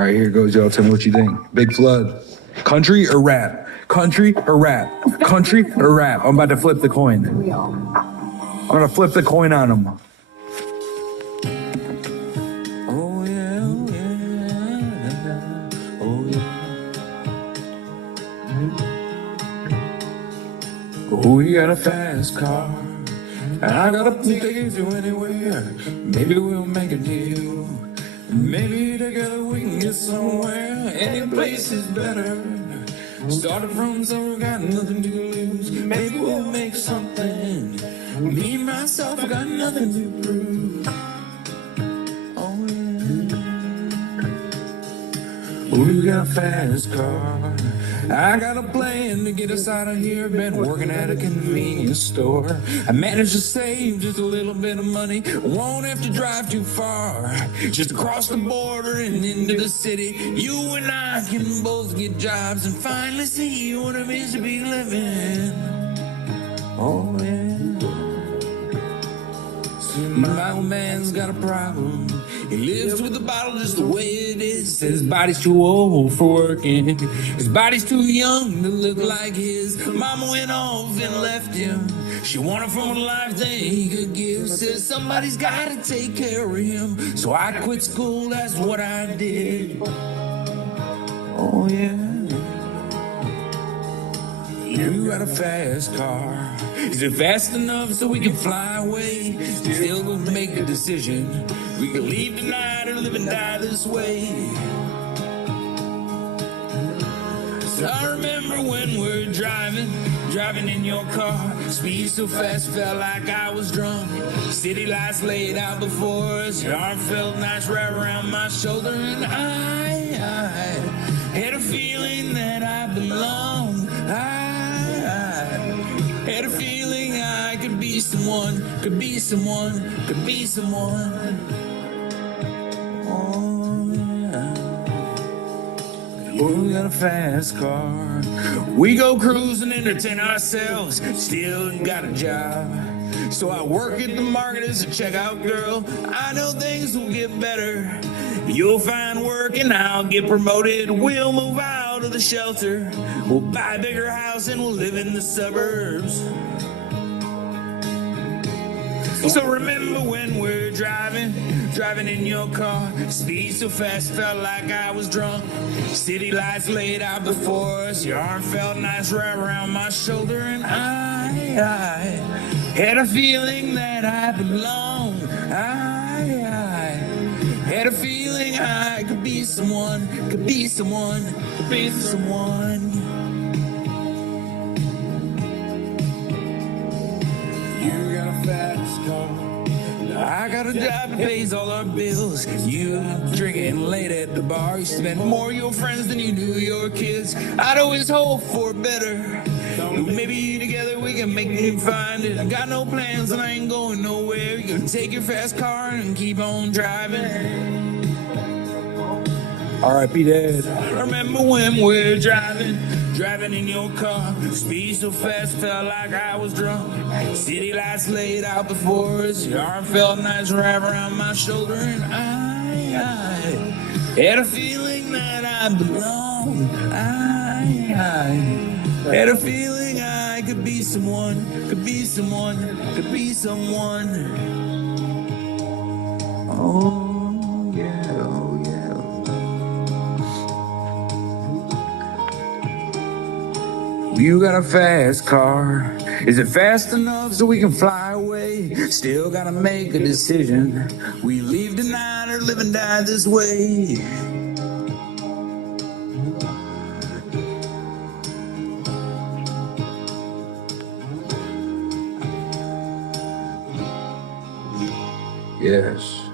All right, here goes, y'all. Tell me what you think. Big Flood. Country or rap? Country or rap? Country or rap? I'm about to flip the coin. I'm gonna flip the coin on them. Oh yeah, oh yeah, oh yeah. Oh, we got a fast car. I got a ticket to anywhere. Maybe we'll make a deal. Maybe together we can get somewhere. Any place is better. Started from somewhere, got nothing to lose. Maybe we'll make something. Me, myself, I got nothing to prove. Oh yeah. We got a fast car. I got a plan to get us out of here. Been working at a convenience store. I managed to save just a little bit of money. Won't have to drive too far. Just across the border and into the city. You and I can both get jobs and finally see what it means to be living. Oh yeah. See, my old man's got a problem. He lives with the bottle just the way it is. Says his body's too old for working. His body's too young to look like his. Mama went off and left him. She wanted from a life that he could give. Says somebody's gotta take care of him. So I quit school, that's what I did. Oh yeah. You got a fast car. Is it fast enough so we can fly away? Still gonna make a decision. We can leave tonight or live and die this way. So I remember when we're driving in your car. Speed so fast, felt like I was drunk. City lights laid out before us. Your arm felt nice right around my shoulder. And I had a feeling that I belonged. I had a feeling I could be someone, could be someone, could be someone. Oh yeah. We got a fast car. We go cruising, entertain ourselves. Still got a job. So I work at the market as a checkout girl. I know things will get better. You'll find work and I'll get promoted. We'll move out of the shelter. We'll buy a bigger house and we'll live in the suburbs. So remember when we're driving in your car. Speed so fast, felt like I was drunk. City lights laid out before us. Your arm felt nice right around my shoulder. And I had a feeling that I belonged. I had a feeling I could be someone, could be someone, could be someone. You got a fast car. I got a job that pays all our bills. You drinking late at the bar. You spend more of your friends than you do your kids. I'd always hope for better. Maybe together we can make it find it. I got no plans and I ain't going nowhere. You can take your fast car and keep on driving. R.I.P. Dad. I remember when we're driving in your car. Speed so fast, felt like I was drunk. City lights laid out before us. Your arm felt nice right around my shoulder. And I had a feeling that I belonged. I had a feeling I could be someone, could be someone, could be someone. Oh yeah, oh yeah. You got a fast car. Is it fast enough so we can fly away? Still gotta make a decision. We leave tonight or live and die this way. Yes.